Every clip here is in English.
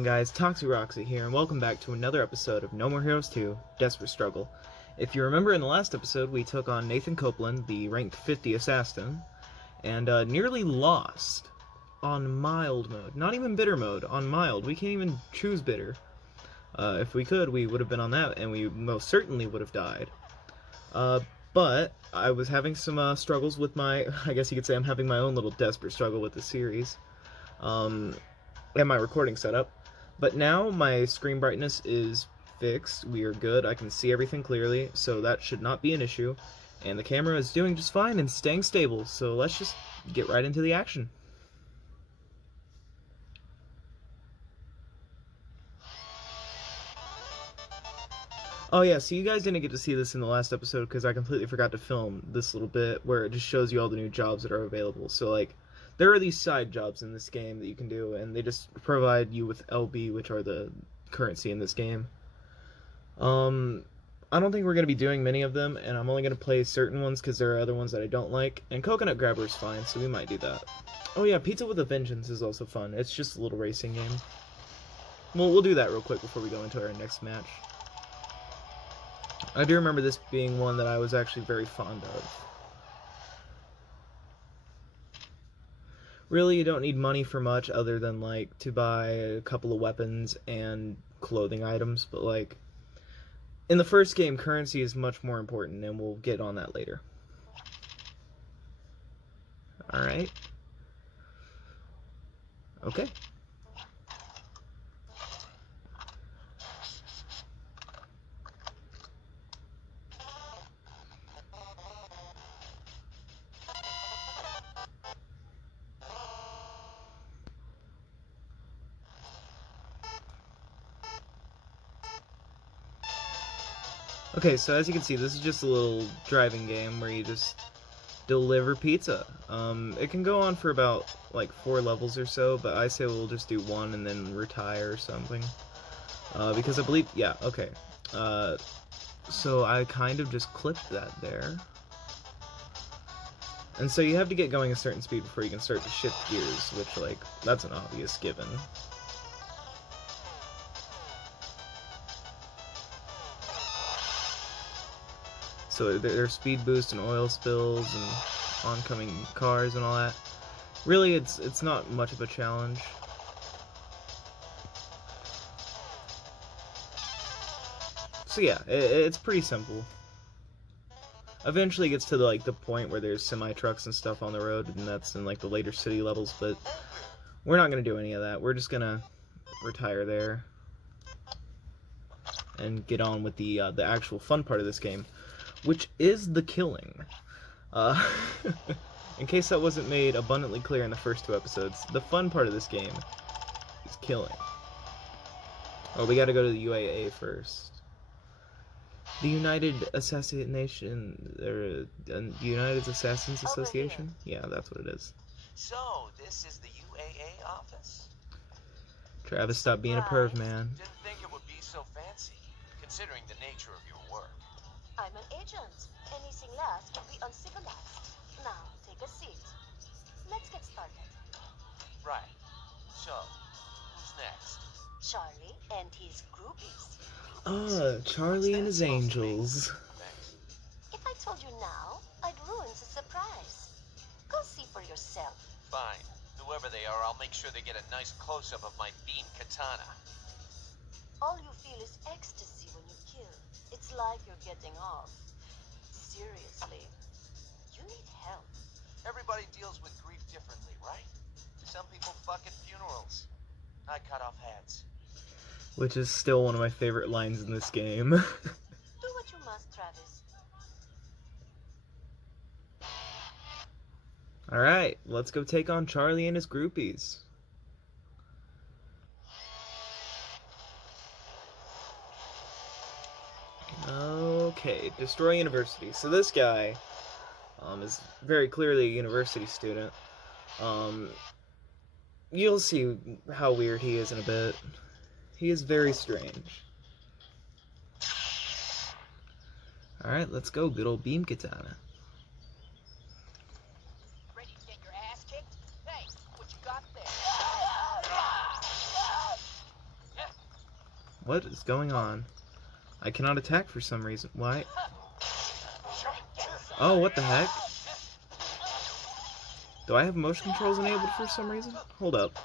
on, guys? Toxic Roxy here, and welcome back to another episode of No More Heroes 2, Desperate Struggle. If you remember in the last episode, we took on Nathan Copeland, the ranked 50 assassin, and nearly lost on mild mode. Not even bitter mode, on mild. We can't even choose bitter. If we could, we would have been on that, and we most certainly would have died. But I was having some struggles with my, I guess you could say I'm having my own little desperate struggle with the series. And my recording setup, but now my screen brightness is fixed. We are good. I can see everything clearly, so that should not be an issue, and the camera is doing just fine and staying stable, so let's just get right into the action. Oh yeah, so you guys didn't get to see this in the last episode because I completely forgot to film this little bit where it just shows you all the new jobs that are available. So like, there are these side jobs in this game that you can do, and they just provide you with LB, which are the currency in this game. I don't think we're going to be doing many of them, and I'm only going to play certain ones because there are other ones that I don't like, and Coconut Grabber is fine, so we might do that. Oh yeah, Pizza with a Vengeance is also fun. It's just a little racing game. Well, we'll do that real quick before we go into our next match. I do remember this being one that I was actually very fond of. Really, you don't need money for much other than, like, to buy a couple of weapons and clothing items, but, like, in the first game, currency is much more important, and we'll get on that later. Alright. Okay. Okay, so as you can see, this is just a little driving game where you just deliver pizza. It can go on for about, like, 4 levels or so, but I say we'll just do 1 and then retire or something. Because I believe, yeah, okay. So I kind of just clipped that there. And so you have to get going a certain speed before you can start to shift gears, which, like, that's an obvious given. So there's speed boost and oil spills and oncoming cars and all that. Really, it's not much of a challenge. So yeah, it's pretty simple. Eventually it gets to the point where there's semi-trucks and stuff on the road, and that's in like the later city levels, but we're not gonna do any of that. We're just gonna retire there and get on with the actual fun part of this game, which is the killing. In case that wasn't made abundantly clear in the first 2 episodes, the fun part of this game is killing. Oh, we gotta go to the UAA first. The United Assassination, or United Assassins Association? Yeah, that's what it is. So, this is the UAA office? Travis, stop being a perv, man. Didn't think it would be so fancy, considering the nature of your work. I'm an agent. Anything less would be uncivilized. Now, take a seat. Let's get started. Right. So, who's next? Charlie and his groupies. Charlie and his angels. If I told you now, I'd ruin the surprise. Go see for yourself. Fine. Whoever they are, I'll make sure they get a nice close-up of my beam katana. All you feel is ecstasy when you kill. It's like you're getting off. Seriously. You need help. Everybody deals with grief differently, right? Some people fuck at funerals. I cut off heads. Which is still one of my favorite lines in this game. Do what you must, Travis. Alright, let's go take on Charlie and his groupies. Okay, destroy university. So this guy is very clearly a university student. You'll see how weird he is in a bit. He is very strange. Alright, let's go. Good old beam katana. Ready to get your ass kicked? Hey, what you got there? What is going on? I cannot attack for some reason. Why? Oh, what the heck? Do I have motion controls enabled for some reason? Hold up.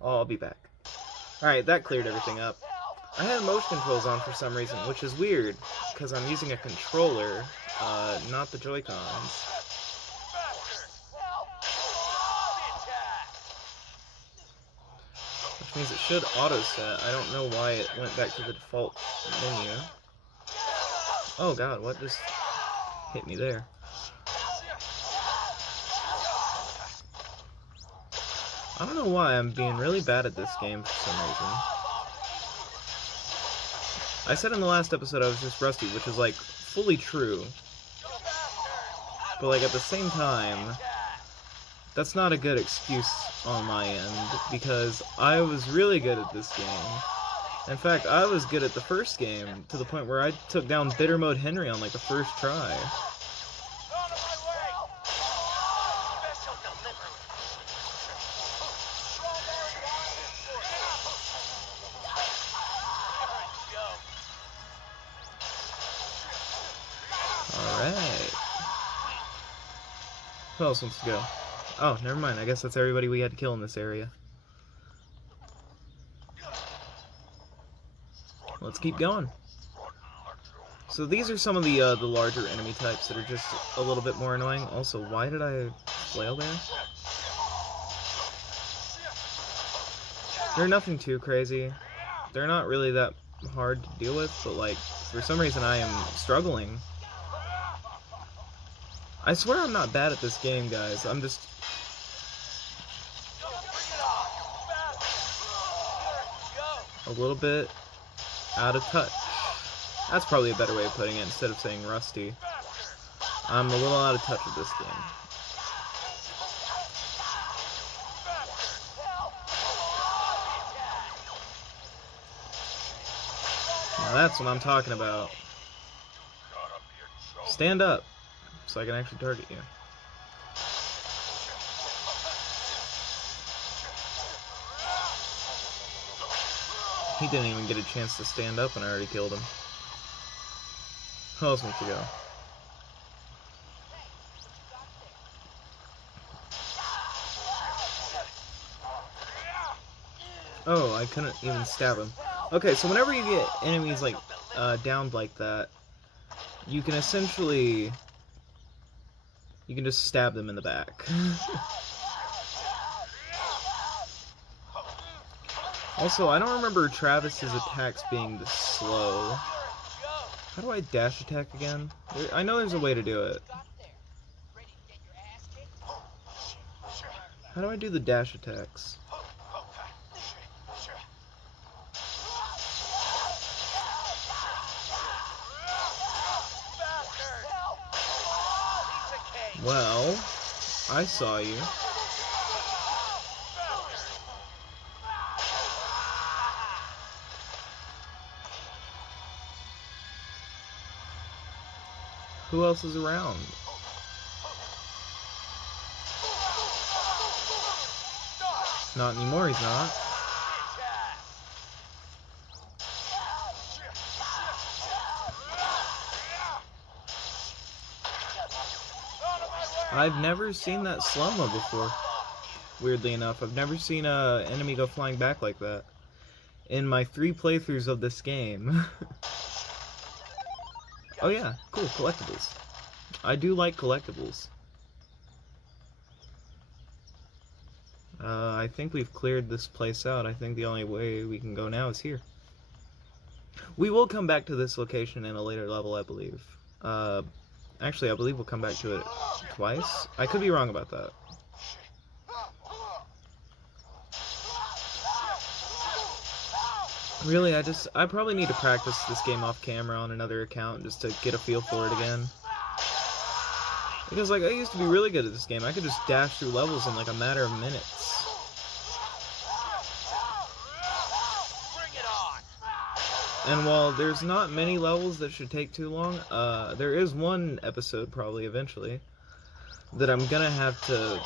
Oh, I'll be back. Alright, that cleared everything up. I had motion controls on for some reason, which is weird, because I'm using a controller, not the Joy-Cons. Which means it should auto-set. I don't know why it went back to the default menu. Oh god, what just hit me there? I don't know why I'm being really bad at this game for some reason. I said in the last episode I was just rusty, which is like fully true. But like at the same time, that's not a good excuse on my end, because I was really good at this game. In fact, I was good at the first game, to the point where I took down Bitter Mode Henry on like the first try. Alright. Who else wants to go? Oh, never mind. I guess that's everybody we had to kill in this area. Let's keep going. So these are some of the larger enemy types that are just a little bit more annoying. Also, why did I flail there? They're nothing too crazy. They're not really that hard to deal with, but like, for some reason I am struggling. I swear I'm not bad at this game, guys. I'm just... a little bit out of touch. That's probably a better way of putting it instead of saying rusty. I'm a little out of touch with this game. Now that's what I'm talking about. Stand up, so I can actually target you. He didn't even get a chance to stand up and I already killed him. Who else wants to go? Oh, I couldn't even stab him. Okay, so whenever you get enemies like downed like that, you can essentially... you can just stab them in the back. Also, I don't remember Travis's attacks being this slow. How do I dash attack again? I know there's a way to do it. How do I do the dash attacks? Well, I saw you. Who else is around? Not anymore, he's not. I've never seen that slow-mo before. Weirdly enough, I've never seen an enemy go flying back like that in my 3 playthroughs of this game. Oh yeah, cool, collectibles. I do like collectibles. I think we've cleared this place out. I think the only way we can go now is here. We will come back to this location in a later level, I believe. Actually, I believe we'll come back to it twice. I could be wrong about that. Really, I probably need to practice this game off camera on another account just to get a feel for it again. Because, like, I used to be really good at this game. I could just dash through levels in, like, a matter of minutes. And while there's not many levels that should take too long, there is one episode, probably, eventually, that I'm gonna have to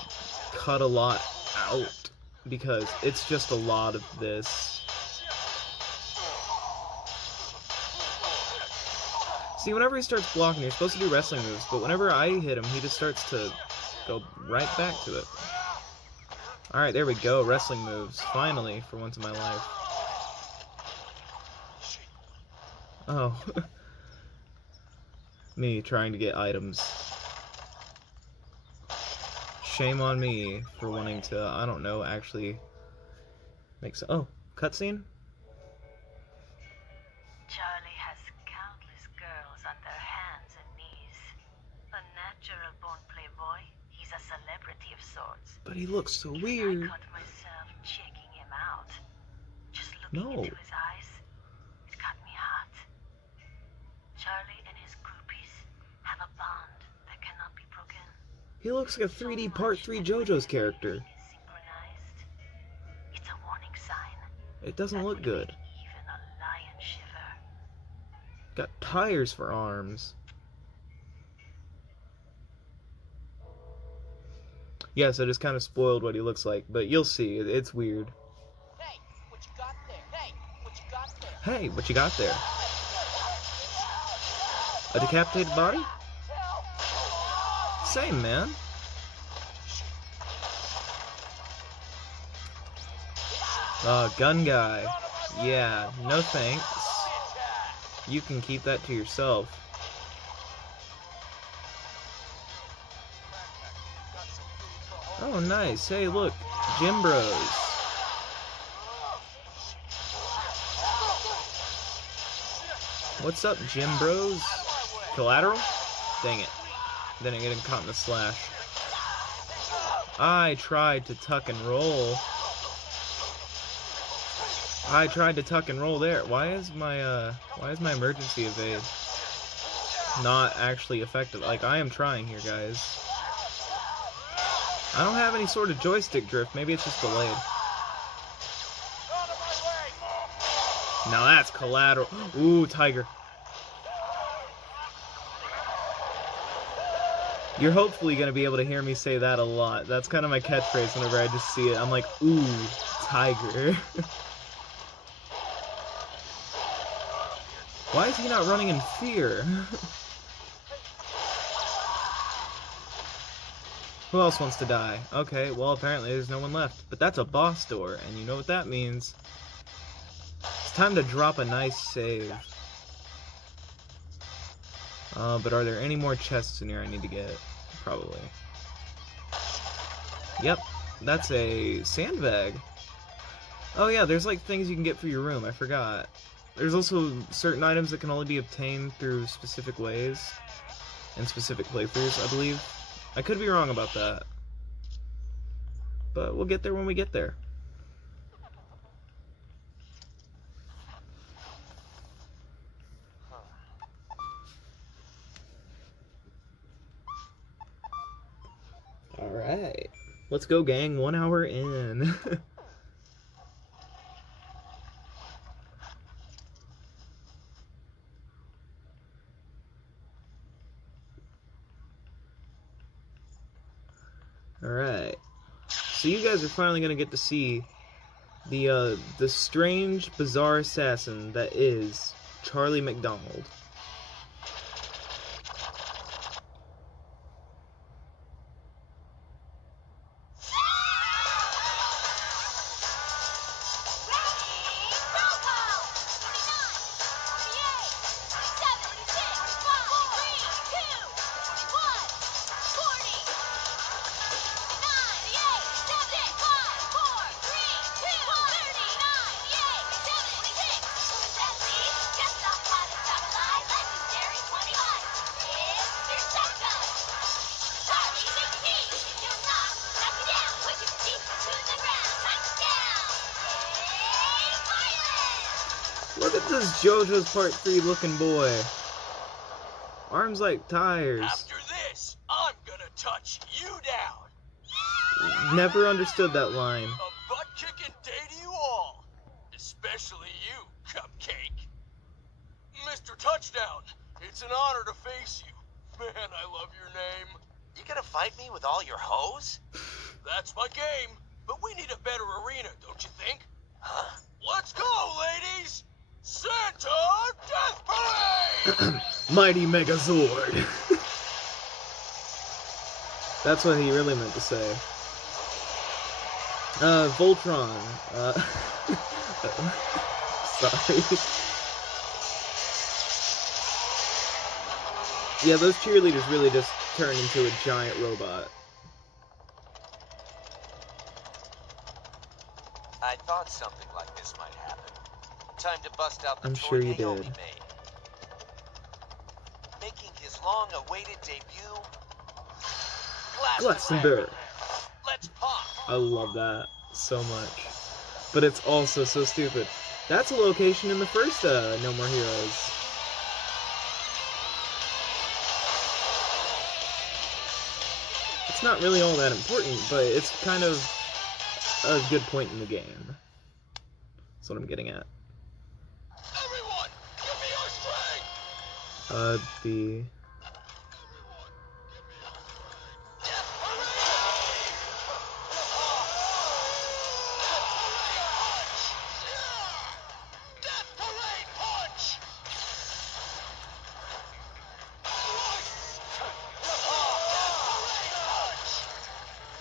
cut a lot out. because it's just a lot of this. See, whenever he starts blocking, you're supposed to do wrestling moves, but whenever I hit him, he just starts to go right back to it. Alright, there we go, wrestling moves. Finally, for once in my life. Oh. Me trying to get items. Shame on me for wanting to, I don't know, actually make some... Oh, cutscene? Charlie has countless girls on their hands and knees. A natural-born playboy. He's a celebrity of sorts. But he looks so I weird. caught myself checking him out. Just looking into his eyes, it got me hot. Charlie and his groupies have a bond that cannot be broken. He looks like a 3D Part 3 JoJo's character. Synchronized. It's a warning sign. It doesn't look good. Even a lion shiver. Got tires for arms. Yes, I just kind of spoiled what he looks like, but you'll see, it's weird. Hey, what you got there? Hey, what you got there? Hey, what you got there? A decapitated body? Same, man. Gun guy. Yeah, no thanks. You can keep that to yourself. Oh, nice. Hey, look. Gym Bros. What's up, Gym Bros? Collateral? Dang it. Didn't get caught in the slash. I tried to tuck and roll. I tried to tuck and roll there. Why is my emergency evade not actually effective? Like, I am trying here, guys. I don't have any sort of joystick drift. Maybe it's just delayed. Now that's collateral. Ooh, tiger. You're hopefully going to be able to hear me say that a lot. That's kind of my catchphrase whenever I just see it. I'm like, ooh, tiger. Why is he not running in fear? Who else wants to die? Okay, well, apparently there's no one left. But that's a boss door, and you know what that means. It's time to drop a nice save. But are there any more chests in here I need to get? Probably. Yep, that's a sandbag. Oh yeah, there's like things you can get for your room, I forgot. There's also certain items that can only be obtained through specific ways. In specific playthroughs, I believe. I could be wrong about that. But we'll get there when we get there. Alright. Let's go, gang. 1 hour in. Alright. So you guys are finally gonna get to see the strange, bizarre assassin that is Charlie McDonald. Look at this JoJo's Part 3 looking boy. Arms like tires. After this, I'm gonna touch you down. Never understood that line. A butt-kicking day to you all. Especially you, Cupcake. Mr. Touchdown, it's an honor to face you. Man, I love your name. You gonna fight me with all your hoes? That's my game, but we need a better Mighty Megazord. That's what he really meant to say. Voltron. Sorry. Yeah, those cheerleaders really just turned into a giant robot. I thought something like this might happen. Time to bust out the I'm toy sure you Naomi did. made. Making his long-awaited debut, Glastonbury. Let's pop. I love that so much. But it's also so stupid. That's a location in the first No More Heroes. It's not really all that important, but it's kind of a good point in the game. That's what I'm getting at. Everyone, give me your strength! The... Death Parade Punch!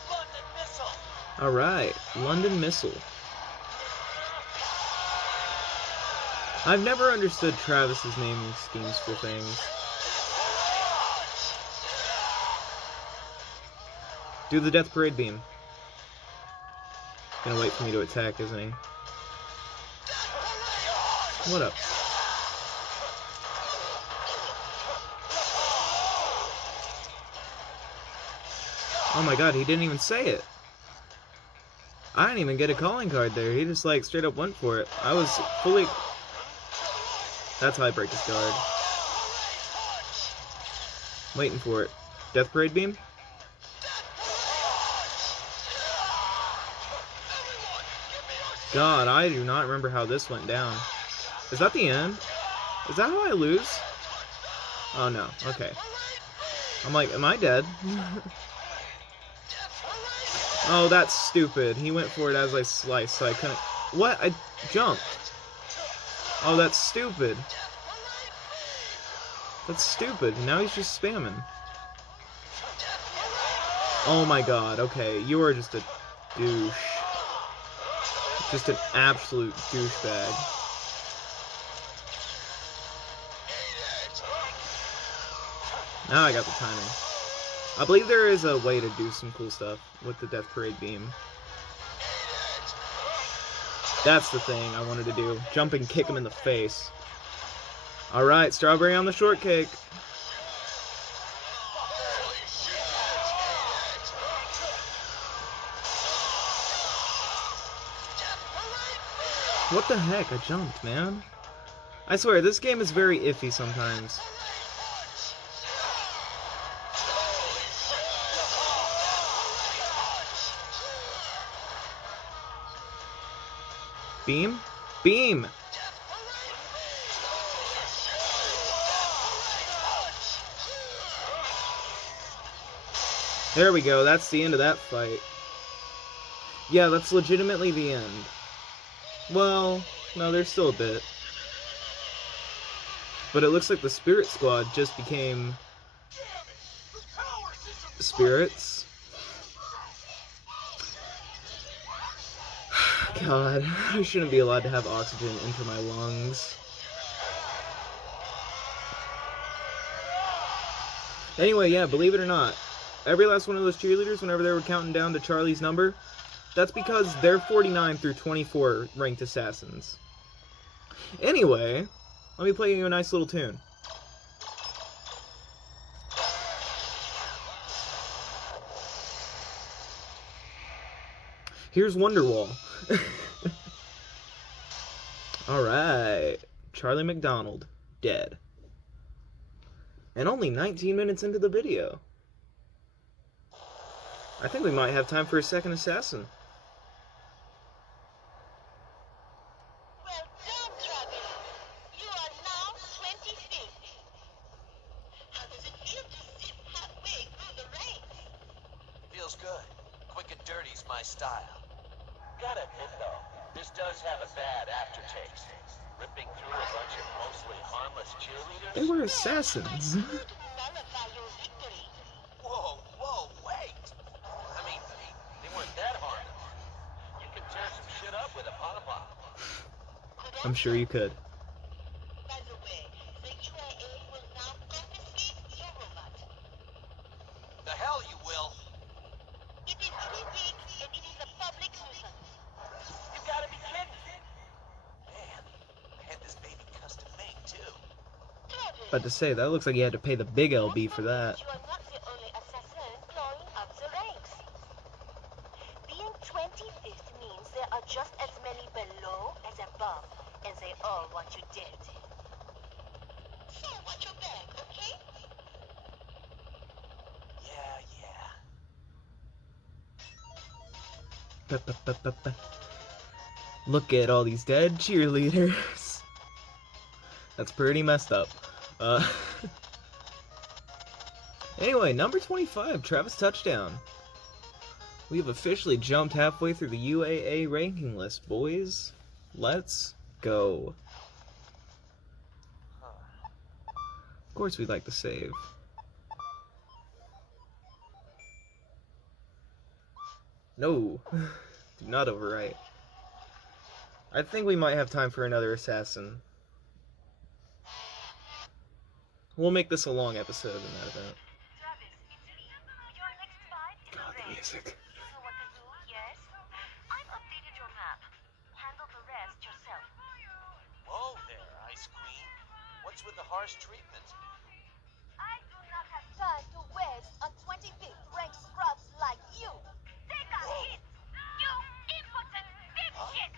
London Missile. Alright, London Missile. I've never understood Travis's naming schemes for things. Do the Death Parade beam. Gonna wait for me to attack, isn't he? What up? Oh my god, he didn't even say it. I didn't even get a calling card there. He just like straight up went for it. I was fully... That's how I break his guard. Waiting for it. Death Parade beam? God, I do not remember how this went down. Is that the end? Is that how I lose? Oh no, okay. I'm like, am I dead? Oh, that's stupid. He went for it as I sliced, so I couldn't... What? I jumped. Oh, that's stupid. That's stupid. Now he's just spamming. Oh my god, okay. You are just a douche. Just an absolute douchebag. Now I got the timing. I believe there is a way to do some cool stuff with the Death Parade beam. That's the thing I wanted to do. Jump and kick him in the face. Alright, strawberry on the shortcake. What the heck? I jumped, man. I swear, this game is very iffy sometimes. Beam? Beam! There we go, that's the end of that fight. Yeah, that's legitimately the end. Well, no, there's still a bit. But it looks like the Spirit Squad just became... spirits. God, I shouldn't be allowed to have oxygen enter my lungs. Anyway, yeah, believe it or not, every last one of those cheerleaders, whenever they were counting down to Charlie's number, that's because they're 49 through 24 ranked assassins. Anyway, let me play you a nice little tune. Here's Wonderwall. Alright. Charlie McDonald, dead. And only 19 minutes into the video. I think we might have time for a second assassin. Well done, Travis. You are now 25th. How does it feel to sit halfway through the ranks? Feels good. Quick and dirty's my style. Gotta admit though, This does have a bad aftertaste. Ripping through a bunch of mostly harmless cheerleaders? They were assassins. Nullify your victory. Whoa, wait! I mean, they weren't that harmless. You can tear some shit up with a pom-pom. I'm sure you could. By the way, the UAA will now confiscate your robot. The hell you will! It is illegal and it is a public nuisance. You gotta be kidding! Man, I had this baby custom made too. Travis, But to say, that looks like you had to pay the big LB for that. you are not the only assassin clawing up the ranks. Being 25th means there are just as many below as above, and they all want you dead. So watch your back, okay? Yeah. Look at all these dead cheerleaders. That's pretty messed up. Anyway, number 25, Travis Touchdown. We have officially jumped halfway through the UAA ranking list, boys. Let's go. Of course we'd like to save. No. Do not overwrite. I think we might have time for another assassin. We'll make this a long episode in that event. Travis, it's me. Your next fight is God, the a race. music. You know what to do, yes? I've updated your map. Handle the rest yourself. Whoa there, Ice Queen. What's with the harsh treatment? I do not have time to waste on 25th ranked scrubs like you. Take a hit, you impotent dipshit!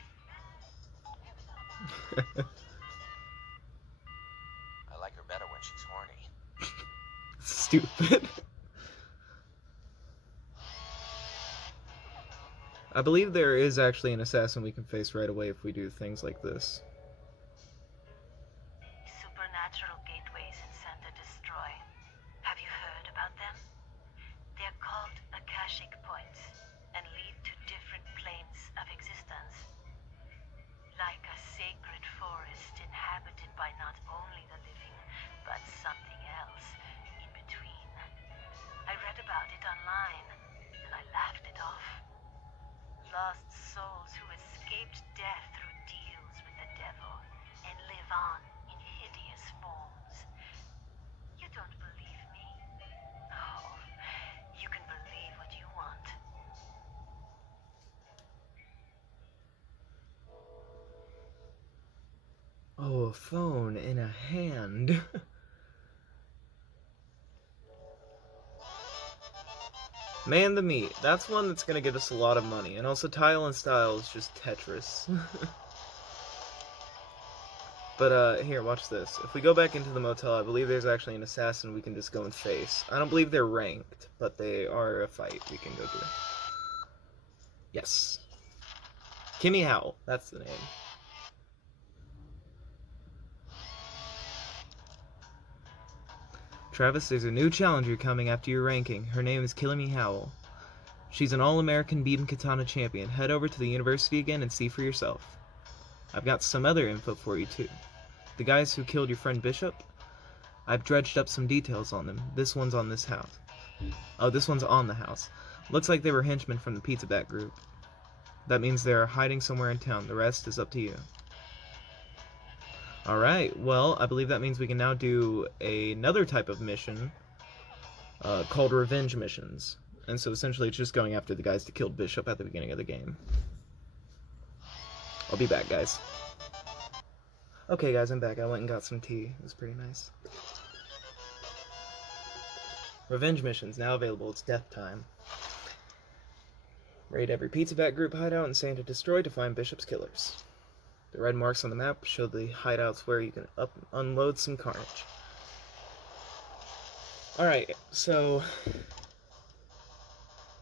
I like her better when she's horny. Stupid. I believe there is actually an assassin we can face right away if we do things like this. Supernatural gateways in Center Destroy. Have you heard about them? They're called Akashic points and lead to different planes of existence. Like a sacred forest inhabited by not only the living, but something else in between. I read about it online, and I laughed it off. Lost souls who escaped death through deals with the devil and live on in hideous forms. You don't believe me? Oh, you can believe what you want. Oh, a phone in a hand. Man the Meat. That's one that's gonna get us a lot of money. And also Tile and Style is just Tetris. But, here, watch this. If we go back into the motel, I believe there's actually an assassin we can just go and face. I don't believe they're ranked, but they are a fight we can go do. Yes. Kimmy Howell. That's the name. Travis, there's a new challenger coming after your ranking. Her name is Kimmy Howell. She's an All-American Beam Katana champion. Head over to the university again and see for yourself. I've got some other info for you, too. The guys who killed your friend Bishop? I've dredged up some details on them. This one's on this house. Oh, this one's on the house. Looks like they were henchmen from the Pizza Bat group. That means they're hiding somewhere in town. The rest is up to you. Alright, well, I believe that means we can now do another type of mission called revenge missions. And so essentially it's just going after the guys that killed Bishop at the beginning of the game. I'll be back, guys. Okay, guys, I'm back. I went and got some tea. It was pretty nice. Revenge missions, now available. It's death time. Raid every Pizza Bat group hideout in Santa Destroy to find Bishop's killers. The red marks on the map show the hideouts where you can unload some carnage. Alright, so...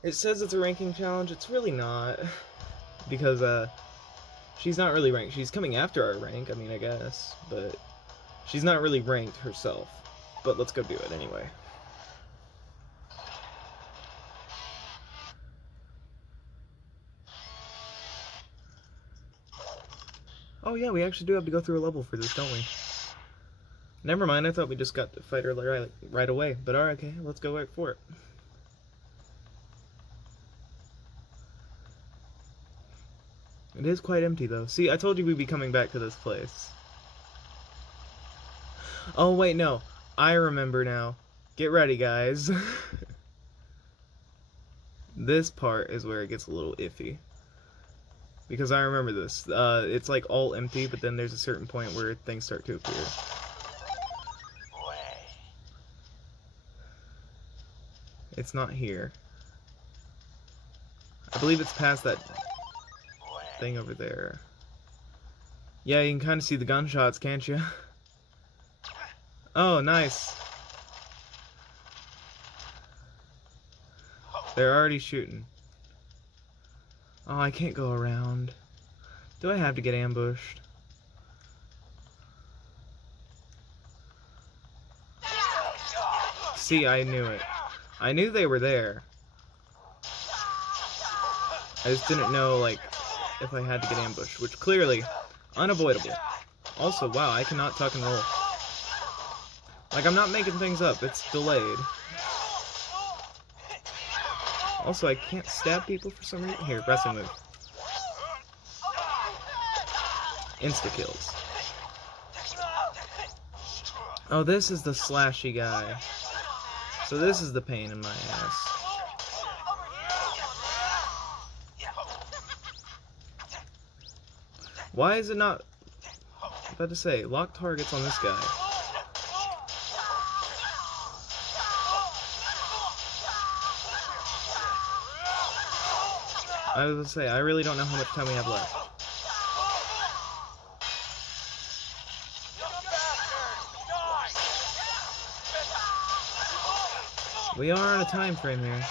it says it's a ranking challenge. It's really not. Because, she's not really ranked. She's coming after our rank, I mean, I guess. But she's not really ranked herself. But let's go do it anyway. Oh yeah, we actually do have to go through a level for this, don't we? Never mind, I thought we just got to fight her right away. But alright, okay, let's go right for it. It is quite empty, though. See, I told you we'd be coming back to this place. Oh, wait, no. I remember now. Get ready, guys. This part is where it gets a little iffy. Because I remember this. It's like all empty, but then there's a certain point where things start to appear. It's not here. I believe it's past that thing over there. Yeah, you can kind of see the gunshots, can't you? Oh, nice. They're already shooting. Oh, I can't go around. Do I have to get ambushed? See, I knew it. I knew they were there. I just didn't know, like, if I had to get ambushed, which clearly, unavoidable. Also, wow, I cannot tuck and roll. Like, I'm not making things up, it's delayed. Also, I can't stab people for some reason. Here, wrestling move. Insta-kills. Oh, this is the slashy guy. So this is the pain in my ass. Why is it not... I was about to say, lock targets on this guy. I was going to say, I really don't know how much time we have left. We are on a time frame here.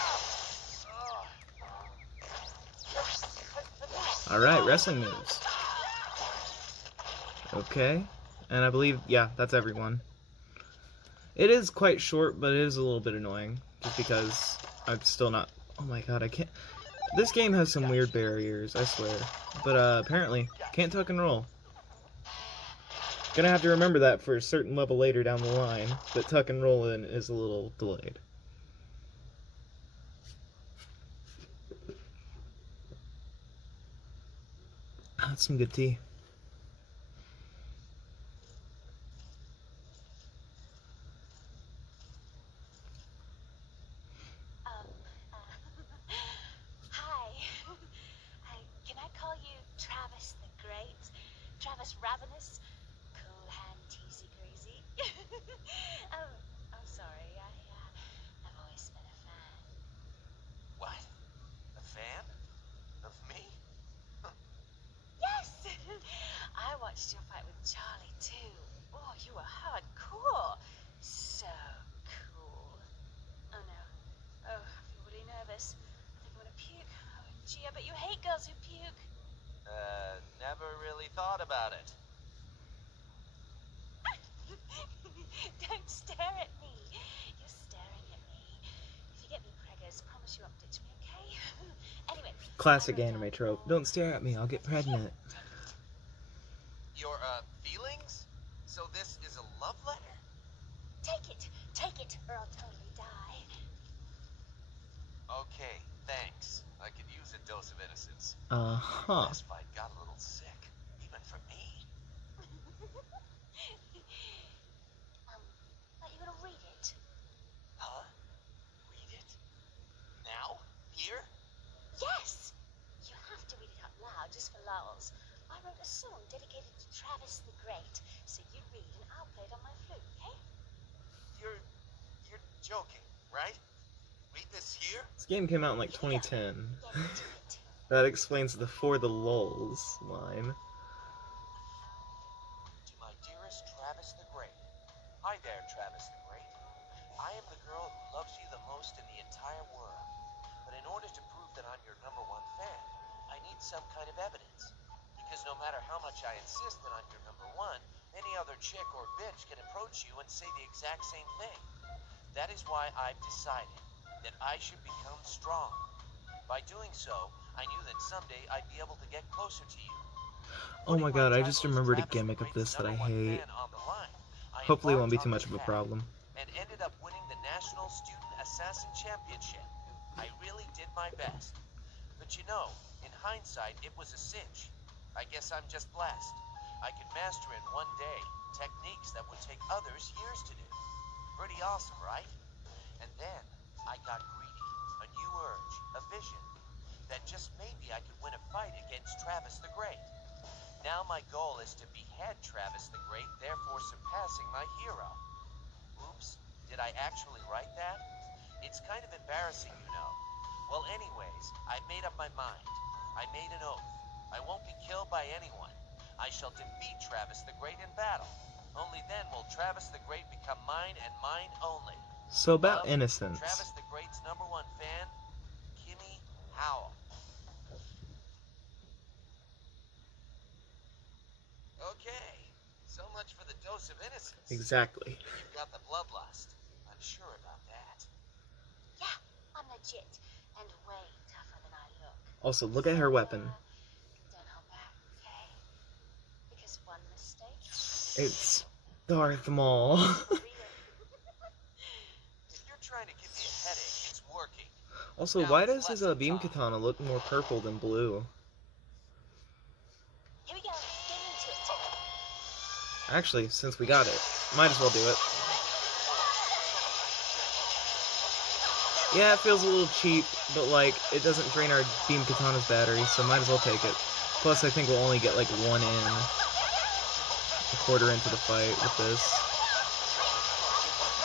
Alright, wrestling moves. Okay. And I believe, yeah, that's everyone. It is quite short, but it is a little bit annoying. Just because I'm still not... Oh my god, I can't... This game has some weird barriers, I swear. But apparently, can't tuck and roll. Gonna have to remember that for a certain level later down the line, that tuck and roll in is a little delayed. That's some good tea. Hi. Can I call you Travis the Great? Travis Ravenous? Cool hand, teasy greasy. I'm sorry. I've always been a fan. What? A fan? Of me? Yes! I watched your fight with Charlie too. Oh, you were hardcore. So cool. Oh no. Oh, I feel really nervous. I think I'm gonna puke. Oh, gee, I bet you hate girls who puke. Never really thought about it. Don't stare at me. You're staring at me. If you get me preggers, promise you won't ditch me, okay? Anyway. Classic anime trope. Don't stare at me, I'll get pregnant. Your, feelings? So this is a love letter? Take it, or I'll totally die. Okay, thanks. I could use a dose of innocence. Uh-huh. This fight got a little sick, even for me. Are you gonna read it? Huh? Read it? Now? Here? Yes! You have to read it out loud, just for lulz. I wrote a song dedicated to Travis the Great, so you read and I'll play it on my flute, okay? You're joking, right? Read this here? This game came out in like 2010. Get into it. That explains the "for the lulz" line. To my dearest Travis the Great. Hi there, Travis the Great. I am the girl who loves you the most in the entire world. But in order to prove that I'm your #1 fan, I need some kind of evidence. Because no matter how much I insist that I'm your #1, any other chick or bitch can approach you and say the exact same thing. That is why I've decided that I should become strong. By doing so, I knew that someday I'd be able to get closer to you. Oh my god, I just Putting my remembered a title as gimmick of Travis this the that I Great's #1 hate. fan on the line, I Hopefully it won't be embarked too on much this of a path problem. and ended up winning the National Student Assassin Championship. I really did my best. But you know, in hindsight, it was a cinch. I guess I'm just blessed. I could master in one day techniques that would take others years to do. Pretty awesome, right? And then I got greedy. A new urge, a vision, that just maybe I could win a fight against Travis the Great. Now my goal is to behead Travis the Great, therefore surpassing my hero. Oops, did I actually write that? It's kind of embarrassing, you know. Well, anyways, I made up my mind. I made an oath. I won't be killed by anyone. I shall defeat Travis the Great in battle. Only then will Travis the Great become mine and mine only. So about Love, innocence. Travis the Great's #1 fan, Kimmy Howell. Okay, so much for the dose of innocence. Exactly. You've got the bloodlust. I'm sure about that. Yeah, I'm legit and way tougher than I look. Also, look at her weapon. Don't hold back, okay? Because one mistake. It's Darth Maul. For real. If you're trying to give me a headache, it's working. Also, why does his beam katana look more purple than blue? Here we go. Get into it. Actually, since we got it, might as well do it. Yeah, it feels a little cheap, but like, it doesn't drain our beam katana's battery, so might as well take it. Plus, I think we'll only get like one in. A quarter into the fight with this.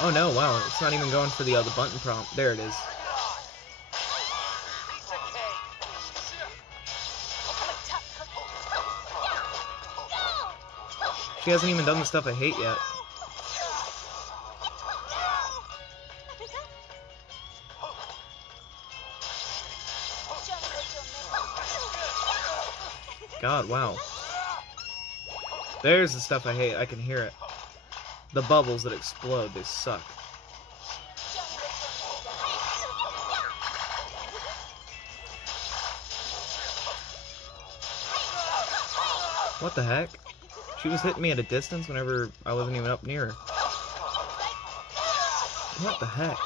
Oh no, wow, it's not even going for the button prompt. There it is. She hasn't even done the stuff I hate yet. God, wow. There's the stuff I hate. I can hear it. The bubbles that explode, they suck. What the heck? She was hitting me at a distance whenever I wasn't even up near her. What the heck?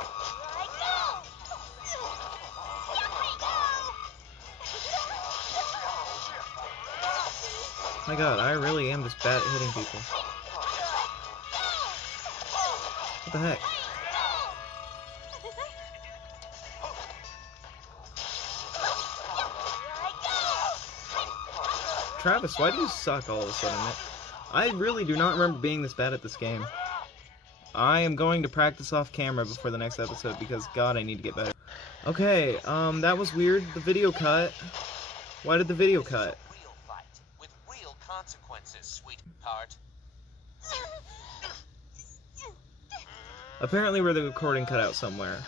My god, I really am just bad at hitting people. What the heck? Travis, why do you suck all of a sudden? I really do not remember being this bad at this game. I am going to practice off camera before the next episode because god, I need to get better. Okay, that was weird. The video cut. Why did the video cut? Real fight with real consequences, sweetheart. Apparently where the recording cut out somewhere.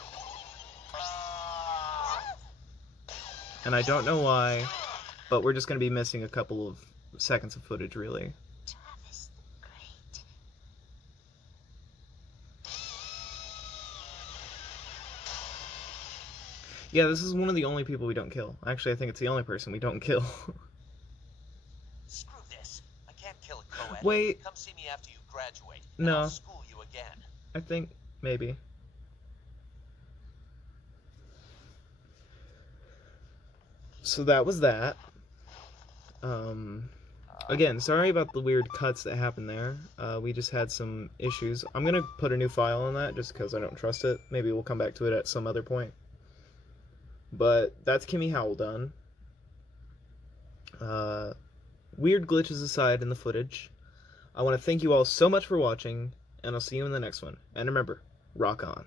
And I don't know why, but we're just going to be missing a couple of seconds of footage, really. Travis the Great. Yeah, this is one of the only people we don't kill. Actually, I think it's the only person we don't kill. Screw this. I can't kill a co-ed. Wait. Come see me after you graduate. And No. I'll school you again. I think, maybe. So that was that. Again, sorry about the weird cuts that happened there. We just had some issues. I'm gonna put a new file on that just because I don't trust it. Maybe we'll come back to it at some other point. But that's Kimmy Howell done. Weird glitches aside in the footage, I want to thank you all so much for watching, and I'll see you in the next one. And remember, rock on.